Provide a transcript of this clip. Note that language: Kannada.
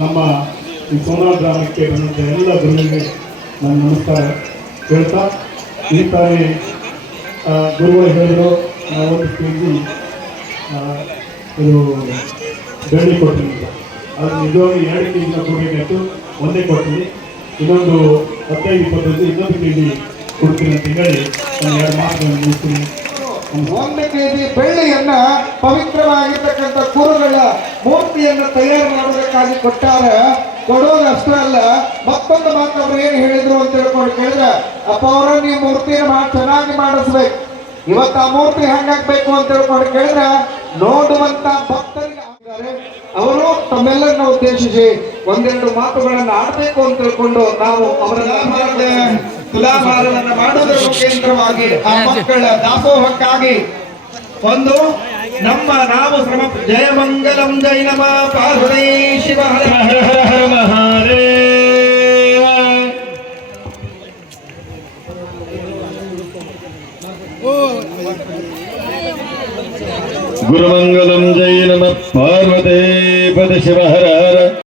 ನಮ್ಮ ಈ ಸೋನಾರ್ ಗ್ರಾಮಕ್ಕೆ ಬಂದಂಥ ಎಲ್ಲ ಗುರುಗಳಿಗೆ ನಾನು ನಮಸ್ಕಾರ ಹೇಳ್ತಾ, ಈ ತಾಯಿ ಗುರುಗಳು ಹೇಳಿದ್ರು ನಾವು 1 kg ಇದು ಬೆಳ್ಳಿ ಕೊಡ್ತೀನಿ ಅಂತ. ಅದು ನಿಜವಾಗಿ 2 kg ಕೊಡಬೇಕಾಯ್ತು, ಒಂದೇ ಕೊಡ್ತೀನಿ. ಇನ್ನೊಂದು 15-20 ಇನ್ನೊಂದು kg ಕೊಡ್ತೀನಿ ಅಂತ ಹೇಳಿ ನಾನು 2 ಮಾತುಗಳನ್ನು ಮುಗಿಸ್ತೀನಿ. 1 kg ಬೆಳ್ಳಿಯನ್ನ ಪವಿತ್ರವಾಗಿರ್ತಕ್ಕಂಥ ಕುರುಗಳ ಮೂರ್ತಿಯನ್ನು ತಯಾರು ಮಾಡೋದಕ್ಕಾಗಿ ಕೊಡೋದು ಅಷ್ಟೇ ಅಲ್ಲ, ಮತ್ತೊಂದು ಮಾತು ಅವ್ರು ಏನು ಹೇಳಿದ್ರು ಅಂತ ಹೇಳ್ಕೊಂಡು ಕೇಳಿದ್ರೆ, ಅಪ್ಪ ಅವರ ನೀವು ಮೂರ್ತಿಯನ್ನು ಚೆನ್ನಾಗಿ ಮಾಡಿಸ್ಬೇಕು. ಇವತ್ತು ಆ ಮೂರ್ತಿ ಹೆಂಗಾಗ್ಬೇಕು ಅಂತ ಹೇಳ್ಕೊಂಡು ಕೇಳಿದ್ರೆ, ನೋಡುವಂತ ಭಕ್ತರಿಗೆ ಅವರು ತಮ್ಮೆಲ್ಲರನ್ನ ಉದ್ದೇಶಿಸಿ 1-2 ಮಾತುಗಳನ್ನು ಆಡಬೇಕು ಅಂತ ತಿಳ್ಕೊಂಡು ನಾವು ಅವರ ತುಲಾಭಾರವನ್ನು ಮಾಡುವುದರ ಮುಖೇಂದ್ರವಾಗಿ ಆ ಮಕ್ಕಳ ದಾಸೋಹಕ್ಕಾಗಿ ಒಂದು ನಾವು ಶ್ರಮ ಜಯಮಂಗಲಂ ಜೈ ನಮ ಪಾರ್ವತಿ ಶಿವ ಹರ ಹರ ಮಹಾದೇವ. ಗುರುಮಂಗಲಂ ಜೈ ನಮ ಪಾರ್ವತಿ ಪದ ಶಿವ ಹರ